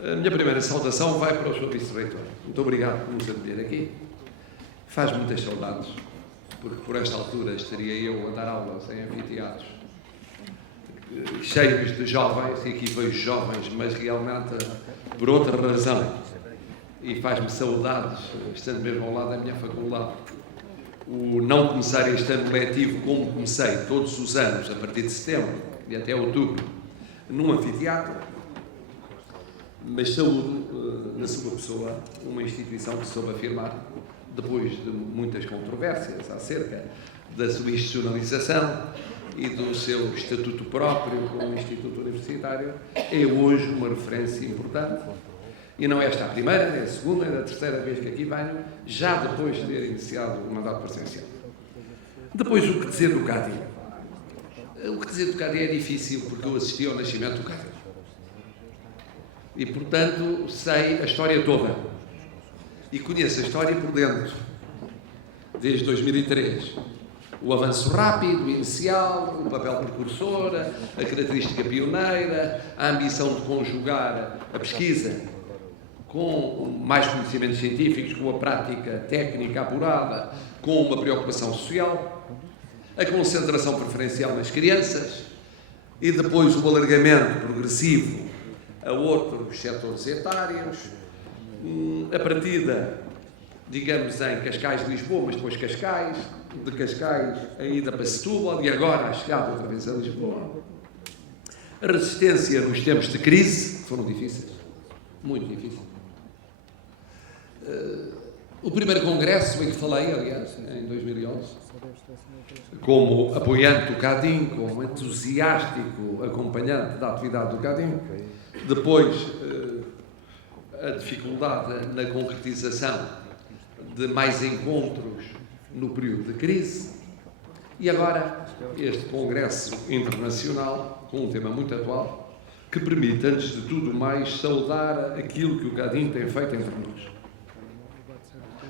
A minha primeira saudação vai para o Sr. Vice-Reitor. Muito obrigado por nos acolher aqui. Faz muitas saudades, porque por esta altura estaria eu a dar aulas em anfiteatros cheios de jovens, e aqui vejo jovens, mas realmente por outra razão. E faz-me saudades, estando mesmo ao lado da minha faculdade, o não começar este ano letivo como comecei todos os anos, a partir de setembro e até outubro, num anfiteatro, mas saúdo, na sua pessoa, uma instituição que soube afirmar, depois de muitas controvérsias acerca da sua institucionalização e do seu estatuto próprio como Instituto Universitário, é hoje uma referência importante. E não é esta a primeira, nem a segunda, nem a terceira vez que aqui venho, já depois de ter iniciado o mandato presidencial. Depois, o que dizer do CADI? O que dizer do CADI é difícil, porque eu assisti ao nascimento do CADI. E, portanto, sei a história toda. E conheço a história por dentro. Desde 2003. O avanço rápido, inicial, o papel precursor, a característica pioneira, a ambição de conjugar a pesquisa com mais conhecimentos científicos, com a prática técnica apurada, com uma preocupação social, a concentração preferencial nas crianças e depois o alargamento progressivo a outros setores etários, a partida, digamos, em Cascais de Lisboa, mas depois Cascais, de Cascais a ida para Setúbal e agora a chegada outra vez a Lisboa. A resistência nos tempos de crise, que foram difíceis, muito difíceis. O primeiro congresso em que falei, aliás, em 2011, como apoiante do CADIM, como entusiástico acompanhante da atividade do CADIM, depois a dificuldade na concretização de mais encontros no período de crise e agora este congresso internacional com um tema muito atual que permite, antes de tudo mais, saudar aquilo que o CADIM tem feito entre nós.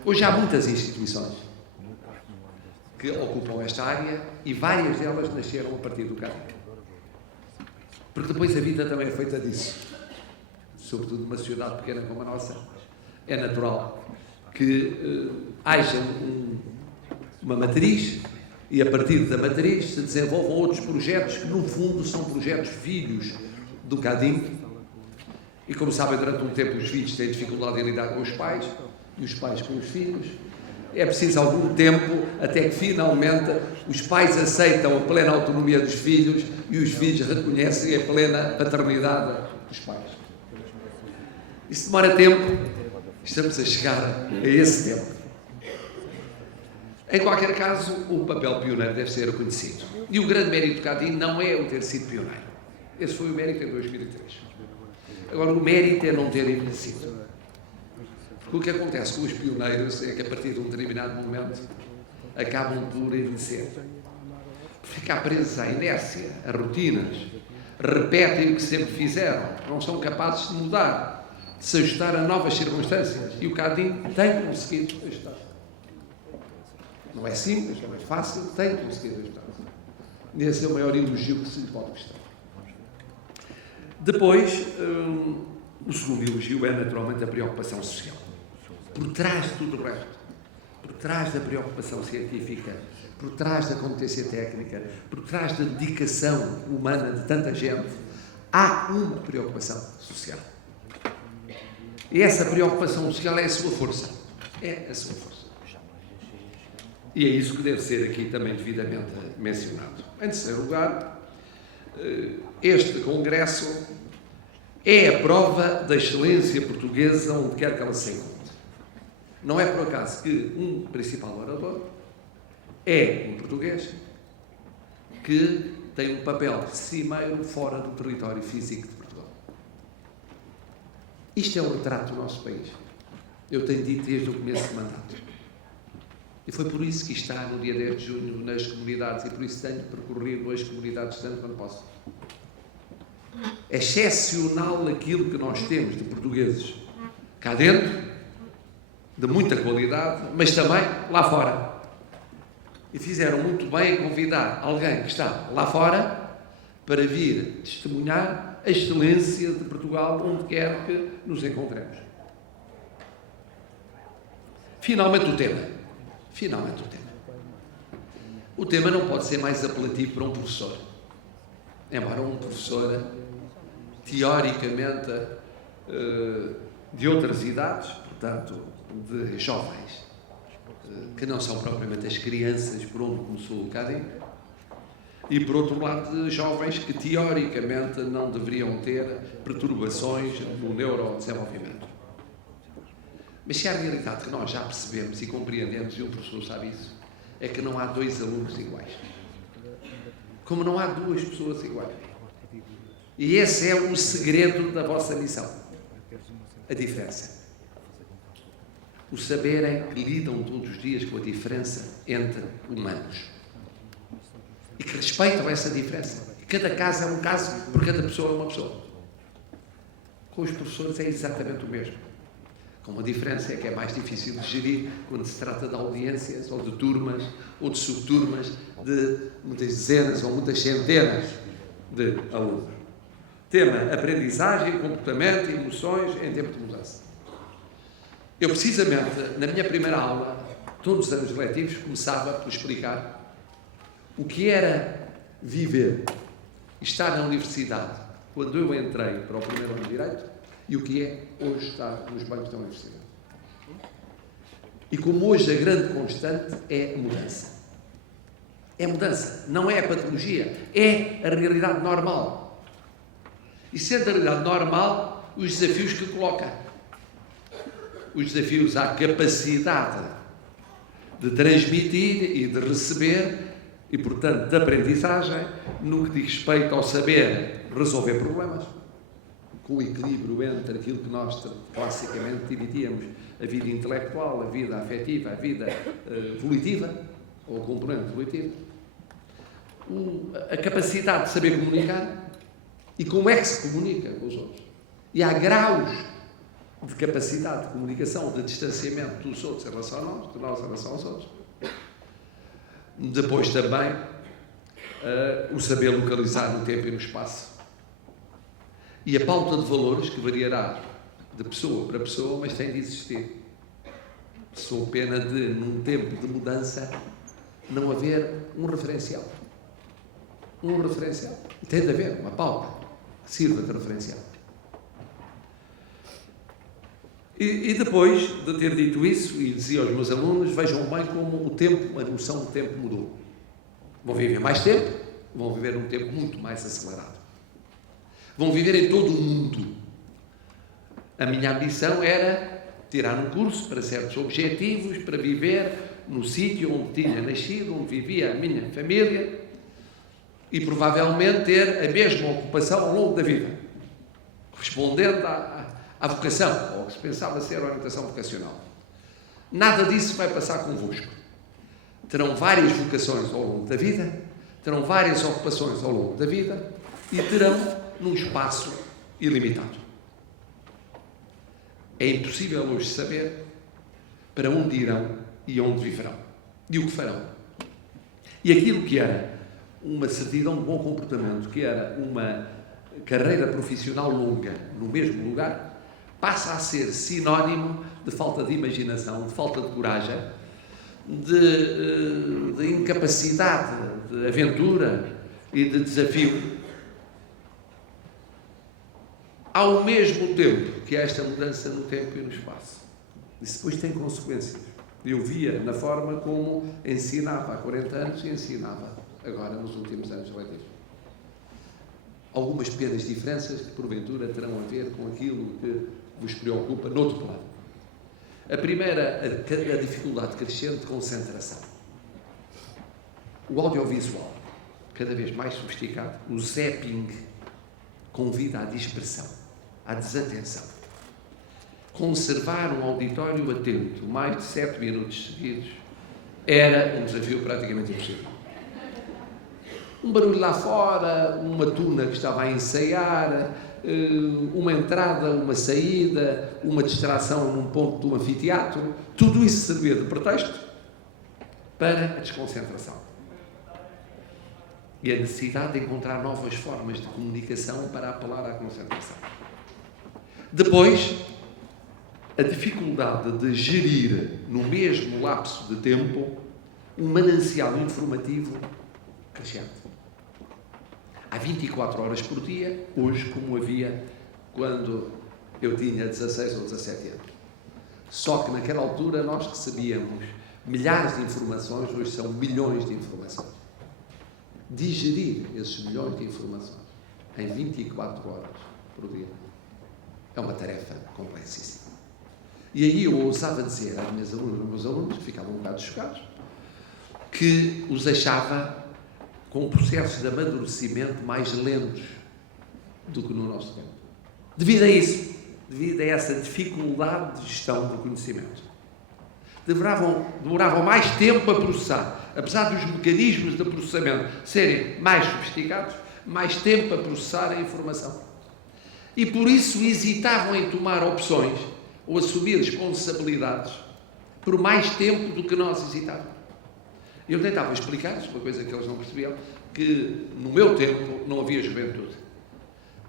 Hoje há muitas instituições que ocupam esta área e várias delas nasceram a partir do CADIM. Porque depois a vida também é feita disso. Sobretudo numa sociedade pequena como a nossa, é natural que haja uma matriz e a partir da matriz se desenvolvam outros projetos que no fundo são projetos filhos do CADIM e, como sabem, durante um tempo os filhos têm dificuldade em lidar com os pais e os pais com os filhos. É preciso algum tempo até que finalmente os pais aceitam a plena autonomia dos filhos e os filhos reconhecem a plena paternidade dos pais. Isso demora tempo, estamos a chegar a esse tempo. Em qualquer caso, o papel pioneiro deve ser reconhecido. E o grande mérito do CADIM não é o ter sido pioneiro. Esse foi o mérito em 2003. Agora, o mérito é não ter envelhecido. Porque o que acontece com os pioneiros é que, a partir de um determinado momento, acabam por envelhecer. Ficar presos à inércia, a rotinas, repetem o que sempre fizeram, não são capazes de mudar, de se ajustar a novas circunstâncias. E o CADIM tem conseguido ajustar. Não é simples, não é fácil, tem conseguido ajustar-se. Esse é o maior elogio que se lhe pode prestar. Depois, o segundo elogio é naturalmente a preocupação social. Por trás de tudo o resto, por trás da preocupação científica, por trás da competência técnica, por trás da dedicação humana de tanta gente, há uma preocupação social. E essa preocupação social é a sua força. É a sua força. E é isso que deve ser aqui também devidamente mencionado. Em terceiro lugar, este congresso é a prova da excelência portuguesa onde quer que ela se encontre. Não é por acaso que um principal orador é um português que tem um papel cimeiro fora do território físico de Portugal. Isto é o retrato do nosso país. Eu tenho dito desde o começo do mandato. E foi por isso que está no dia 10 de junho nas comunidades e por isso tenho percorrido as comunidades tanto quanto posso. É excepcional aquilo que nós temos de portugueses cá dentro, de muita qualidade, mas também lá fora. E fizeram muito bem em convidar alguém que está lá fora para vir testemunhar a excelência de Portugal onde quer que nos encontremos. Finalmente o tema. O tema não pode ser mais apelativo para um professor. Embora um professor, teoricamente, de outras idades, portanto, de jovens, que não são propriamente as crianças por onde começou o académico, e, por outro lado, de jovens que, teoricamente, não deveriam ter perturbações no neurodesenvolvimento. Mas se há a realidade que nós já percebemos e compreendemos, e o professor sabe isso, é que não há dois alunos iguais. Como não há duas pessoas iguais. E esse é o segredo da vossa missão. A diferença. O saberem que lidam todos os dias com a diferença entre humanos. E que respeitam essa diferença. E cada caso é um caso, porque cada pessoa é uma pessoa. Com os professores é exatamente o mesmo. Com a diferença é que é mais difícil de gerir quando se trata de audiências, ou de turmas, ou de subturmas, de muitas dezenas ou muitas centenas de alunos. Tema: aprendizagem, comportamento e emoções em tempo de mudança. Eu, precisamente, na minha primeira aula, todos os anos letivos, começava por explicar o que era viver, estar na universidade, quando eu entrei para o primeiro ano de Direito, e o que é hoje estar nos bancos da universidade. E como hoje a grande constante é a mudança. É a mudança, não é a patologia, é a realidade normal. E sendo a realidade normal, os desafios que coloca. Os desafios à capacidade de transmitir e de receber, e, portanto, de aprendizagem, no que diz respeito ao saber resolver problemas, com o equilíbrio entre aquilo que nós classicamente dividíamos, a vida intelectual, a vida afetiva, a vida volitiva, ou a componente volitiva, a capacidade de saber comunicar e como é que se comunica com os outros. E há graus de capacidade de comunicação, de distanciamento dos outros em relação a nós, de nós em relação aos outros. Depois também o saber localizar no tempo e no espaço. E a pauta de valores, que variará de pessoa para pessoa, mas tem de existir. Sou pena de, num tempo de mudança, não haver um referencial. Um referencial. E tem de haver uma pauta que sirva de referencial. E depois de ter dito isso, e dizia aos meus alunos, vejam bem como o tempo, a noção do tempo mudou. Vão viver mais tempo, vão viver um tempo muito mais acelerado. Vão viver em todo o mundo. A minha ambição era tirar um curso para certos objetivos, para viver no sítio onde tinha nascido, onde vivia a minha família, e provavelmente ter a mesma ocupação ao longo da vida, respondendo à vocação, ou que se pensava ser a orientação vocacional. Nada disso vai passar convosco. Terão várias vocações ao longo da vida, terão várias ocupações ao longo da vida, e terão num espaço ilimitado. É impossível hoje saber para onde irão e onde viverão e o que farão. E aquilo que era uma certidão de bom comportamento, que era uma carreira profissional longa no mesmo lugar, passa a ser sinónimo de falta de imaginação, de falta de coragem, de incapacidade, de aventura e de desafio. Ao mesmo tempo que esta mudança no tempo e no espaço. Isso depois tem consequências. Eu via na forma como ensinava há 40 anos e ensinava agora nos últimos anos letivos. Algumas pequenas diferenças que porventura terão a ver com aquilo que vos preocupa noutro plano. A primeira, a dificuldade crescente de concentração. O audiovisual, cada vez mais sofisticado, o zapping, convida à dispersão, à desatenção. Conservar um auditório atento mais de 7 minutos seguidos era um desafio praticamente impossível. Um barulho lá fora, uma tuna que estava a ensaiar, uma entrada, uma saída, uma distração num ponto do anfiteatro, tudo isso servia de pretexto para a desconcentração. e a necessidade de encontrar novas formas de comunicação para apelar à concentração. Depois, a dificuldade de gerir no mesmo lapso de tempo um manancial informativo crescente. Há 24 horas por dia, hoje como havia quando eu tinha 16 ou 17 anos. Só que naquela altura nós recebíamos milhares de informações, hoje são milhões de informações. Digerir esses milhões de informações em 24 horas por dia é uma tarefa complexíssima. E aí eu ousava dizer às minhas alunas, aos meus alunos, que ficavam um bocado chocados, que os achava com processos de amadurecimento mais lentos do que no nosso tempo. Devido a isso, devido a essa dificuldade de gestão do conhecimento. Demoravam mais tempo a processar, apesar dos mecanismos de processamento serem mais sofisticados, mais tempo a processar a informação. E por isso hesitavam em tomar opções ou assumir responsabilidades por mais tempo do que nós hesitávamos. Eu tentava explicar-lhes, uma coisa que eles não percebiam, que no meu tempo não havia juventude.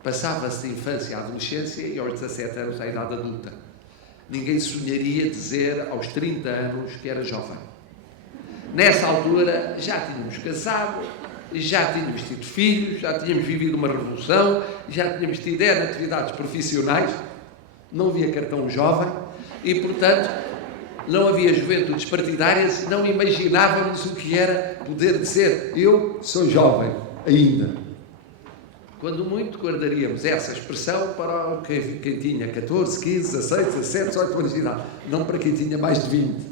Passava-se da infância à adolescência e aos 17 anos à idade adulta. Ninguém sonharia dizer aos 30 anos que era jovem. Nessa altura já tínhamos casado, já tínhamos tido filhos, já tínhamos vivido uma revolução, já tínhamos tido atividades profissionais, não havia cartão jovem e, portanto, não havia juventudes partidárias, não imaginávamos o que era poder dizer eu sou jovem ainda. Quando muito guardaríamos essa expressão para quem tinha 14, 15, 16, 17, 18 anos de idade, não para quem tinha mais de 20.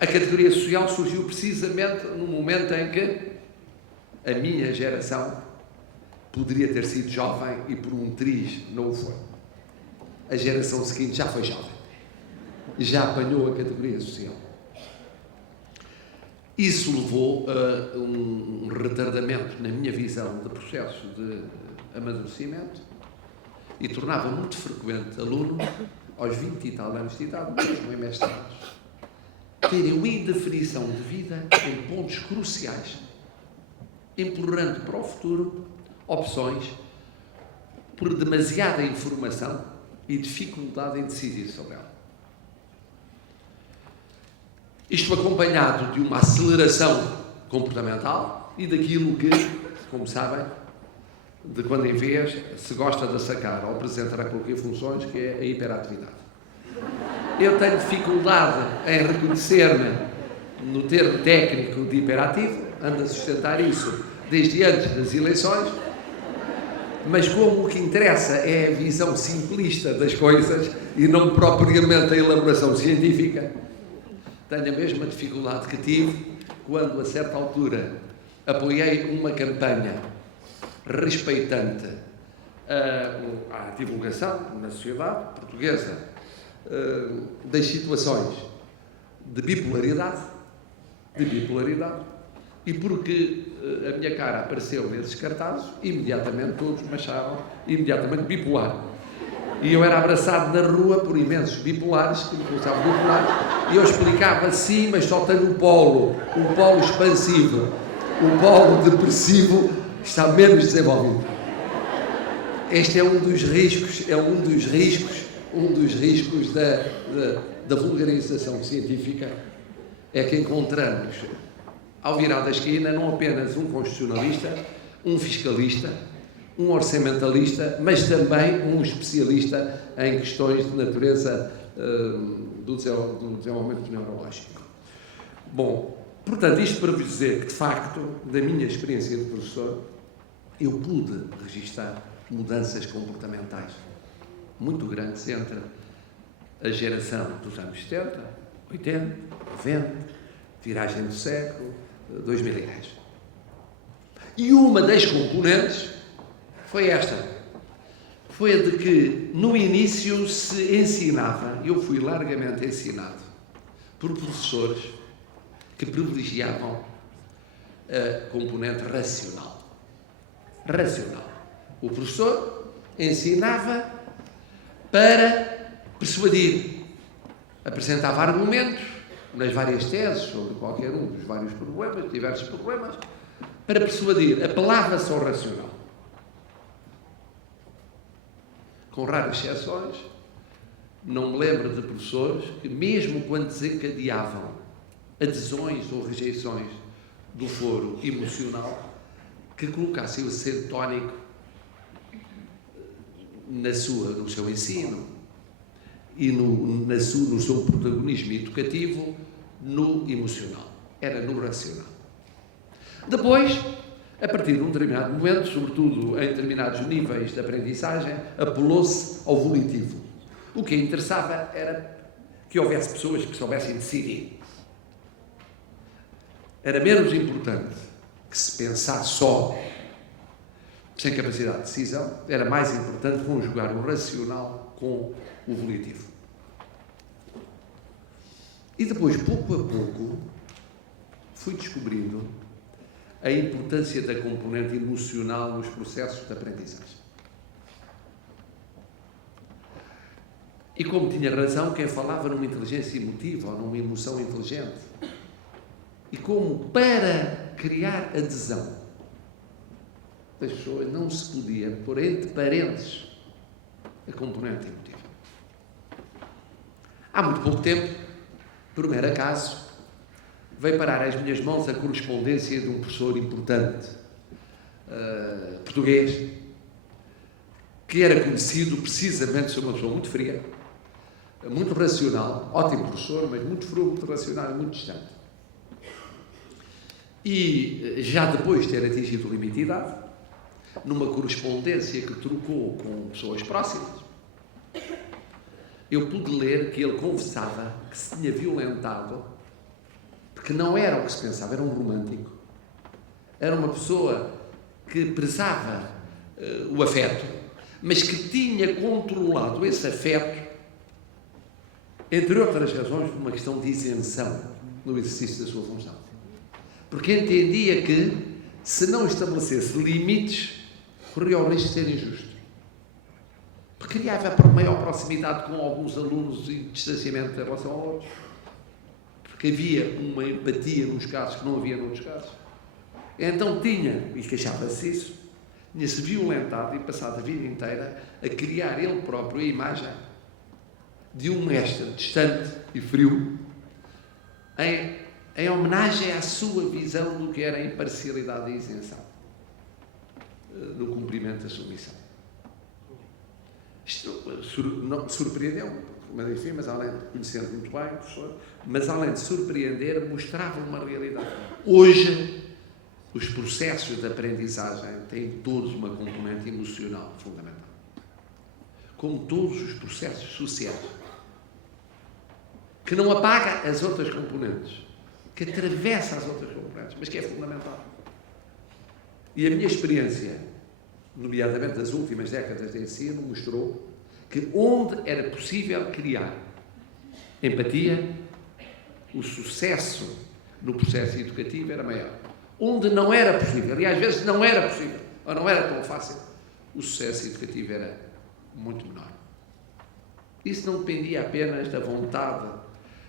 A categoria social surgiu precisamente no momento em que a minha geração poderia ter sido jovem e por um triz não o foi. A geração seguinte já foi jovem. Já apanhou a categoria social. Isso levou a um retardamento na minha visão de processo de amadurecimento e tornava muito frequente alunos, aos 20 e tal anos de idade, mesmo em mestrados, terem uma indefinição de vida em pontos cruciais, empurrando para o futuro opções por demasiada informação e dificuldade em decidir sobre ela. Isto acompanhado de uma aceleração comportamental e daquilo que, como sabem, de quando em vez se gosta de sacar ao Presidente da República funções, que é a hiperatividade. Eu tenho dificuldade em reconhecer-me no termo técnico de hiperativo, ando a sustentar isso desde antes das eleições, mas como o que interessa é a visão simplista das coisas e não propriamente a elaboração científica, tenho a mesma dificuldade que tive quando, a certa altura, apoiei uma campanha respeitante à divulgação na sociedade portuguesa das situações de bipolaridade, e porque a minha cara apareceu nesses cartazes, imediatamente todos me achavam imediatamente bipolar. E eu era abraçado na rua por imensos bipolares, que me consideravam bipolares, e eu explicava sim, mas só tenho um polo expansivo, o polo depressivo está menos desenvolvido. Este é um dos riscos da vulgarização científica, é que encontramos, ao virar da esquina, não apenas um constitucionalista, um fiscalista, um orçamentalista, mas também um especialista em questões de natureza do desenvolvimento neurológico. Bom, portanto, isto para vos dizer que, de facto, da minha experiência de professor, eu pude registar mudanças comportamentais muito grandes entre a geração dos anos 70, 80, 90, viragem do século, 2010. E uma das componentes foi esta. Foi a de que, no início, se ensinava, eu fui largamente ensinado, por professores que privilegiavam a componente racional. O professor ensinava para persuadir, apresentava argumentos nas várias teses sobre qualquer um dos vários problemas, diversos problemas, para persuadir, apelava-se ao racional. Com raras exceções, não me lembro de professores que, mesmo quando desencadeavam adesões ou rejeições do foro emocional, que colocassem o acento tónico no seu ensino e no seu protagonismo educativo no emocional. Era no racional. Depois, a partir de um determinado momento, sobretudo em determinados níveis de aprendizagem, apelou-se ao volitivo. O que interessava era que houvesse pessoas que soubessem decidir. Era menos importante que se pensasse só sem capacidade de decisão, era mais importante conjugar o racional com o volitivo. E depois, pouco a pouco, fui descobrindo a importância da componente emocional nos processos de aprendizagem. E como tinha razão quem falava numa inteligência emotiva ou numa emoção inteligente, e como para criar adesão das pessoas não se podia pôr entre parênteses a componente emotiva. Há muito pouco tempo, por mero acaso, veio parar às minhas mãos a correspondência de um professor importante, português, que era conhecido precisamente por uma pessoa muito fria, muito racional, ótimo professor, mas muito frio, muito racional e muito distante. E já depois de ter atingido o limite de idade, numa correspondência que trocou com pessoas próximas, eu pude ler que ele confessava que se tinha violentado, porque não era o que se pensava, era um romântico. Era uma pessoa que prezava o afeto, mas que tinha controlado esse afeto, entre outras razões, por uma questão de isenção no exercício da sua função. Porque entendia que, se não estabelecesse limites, corria o risco de ser injusto. Porque criava maior proximidade com alguns alunos e distanciamento em relação a outros. Porque havia uma empatia nos casos que não havia noutros casos. Então tinha, e queixava-se disso, tinha-se violentado e passado a vida inteira a criar ele próprio a imagem de um mestre distante e frio em homenagem à sua visão do que era a imparcialidade e a isenção no cumprimento da sua missão. Isto surpreendeu-me, mas além de conhecer muito bem o professor, mas além de surpreender, mostrava uma realidade. Hoje, os processos de aprendizagem têm todos uma componente emocional fundamental. Como todos os processos sociais, que não apaga as outras componentes, que atravessa as outras componentes, mas que é fundamental. E a minha experiência, nomeadamente das últimas décadas de ensino, mostrou que onde era possível criar empatia, o sucesso no processo educativo era maior. Onde não era possível, e às vezes não era possível, ou não era tão fácil, o sucesso educativo era muito menor. Isso não dependia apenas da vontade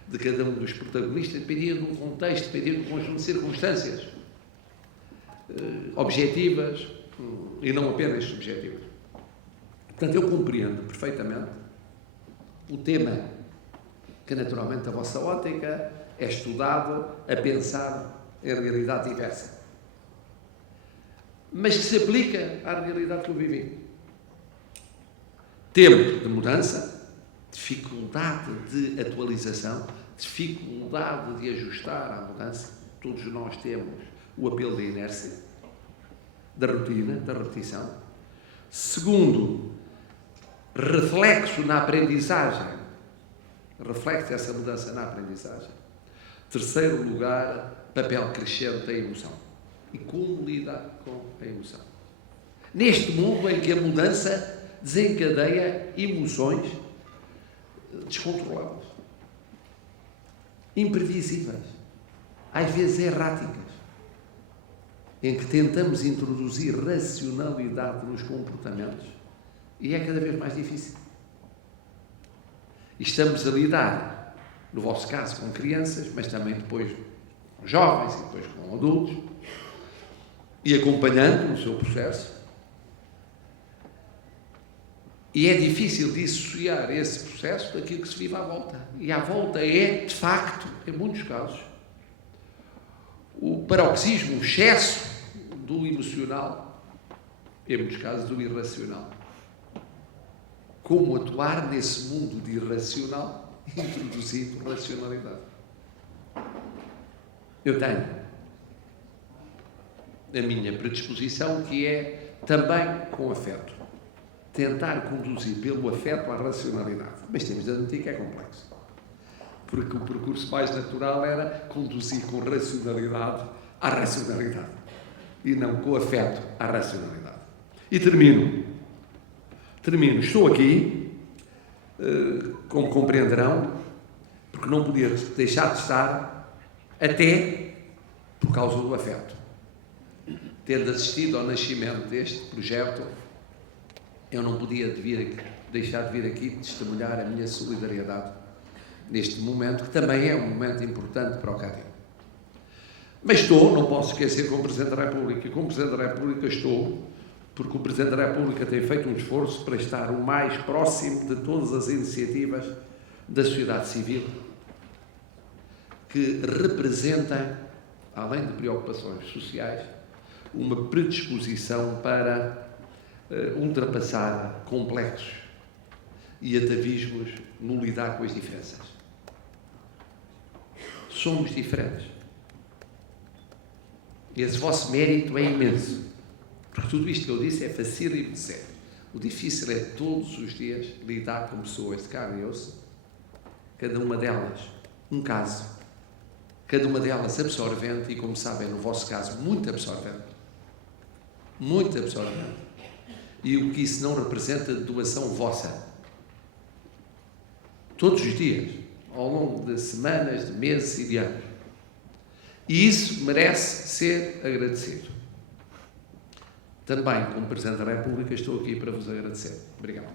de cada um dos protagonistas, dependia de um contexto, dependia de um conjunto de circunstâncias objetivas e não apenas subjetivas. Portanto, eu compreendo perfeitamente o tema que, naturalmente, a vossa ótica é estudado a pensar em realidade diversa, mas que se aplica à realidade que eu vivi. Tempo de mudança, dificuldade de atualização, dificuldade de ajustar à mudança. Todos nós temos o apelo da inércia, da rotina, da repetição. Segundo, reflexo na aprendizagem, reflexo dessa mudança na aprendizagem. Terceiro lugar, papel crescente da emoção. E como lidar com a emoção. Neste mundo em que a mudança desencadeia emoções descontroladas, imprevisíveis, às vezes erráticas, em que tentamos introduzir racionalidade nos comportamentos e é cada vez mais difícil. E estamos a lidar, no vosso caso, com crianças, mas também depois com jovens e depois com adultos, e acompanhando no seu processo. E é difícil dissociar esse processo daquilo que se vive à volta. E à volta é, de facto, em muitos casos, o paroxismo, o excesso do emocional, em muitos casos do irracional. Como atuar nesse mundo de irracional, introduzindo racionalidade. Eu tenho a minha predisposição, que é também com afeto. Tentar conduzir pelo afeto à racionalidade. Mas temos de admitir que é complexo. Porque o percurso mais natural era conduzir com racionalidade à racionalidade. E não com afeto à racionalidade. E termino. Estou aqui, como compreenderão, porque não podia deixar de estar, até por causa do afeto. Tendo assistido ao nascimento deste projeto, eu não podia deixar de vir aqui testemunhar a minha solidariedade neste momento, que também é um momento importante para o Cádiz. Mas não posso esquecer, como Presidente da República, e como Presidente da República estou, porque o Presidente da República tem feito um esforço para estar o mais próximo de todas as iniciativas da sociedade civil, que representam, além de preocupações sociais, uma predisposição para ultrapassar complexos e atavismos no lidar com as diferenças. Somos diferentes. Esse vosso mérito é imenso. Porque tudo isto que eu disse é fácil e dizer. O difícil é todos os dias lidar com pessoas de carne e osso, cada uma delas um caso, cada uma delas absorvente e, como sabem, no vosso caso, muito absorvente. Muito absorvente. E o que isso não representa de doação vossa. Todos os dias, ao longo de semanas, de meses e de anos. E isso merece ser agradecido. Também, como Presidente da República, estou aqui para vos agradecer. Obrigado.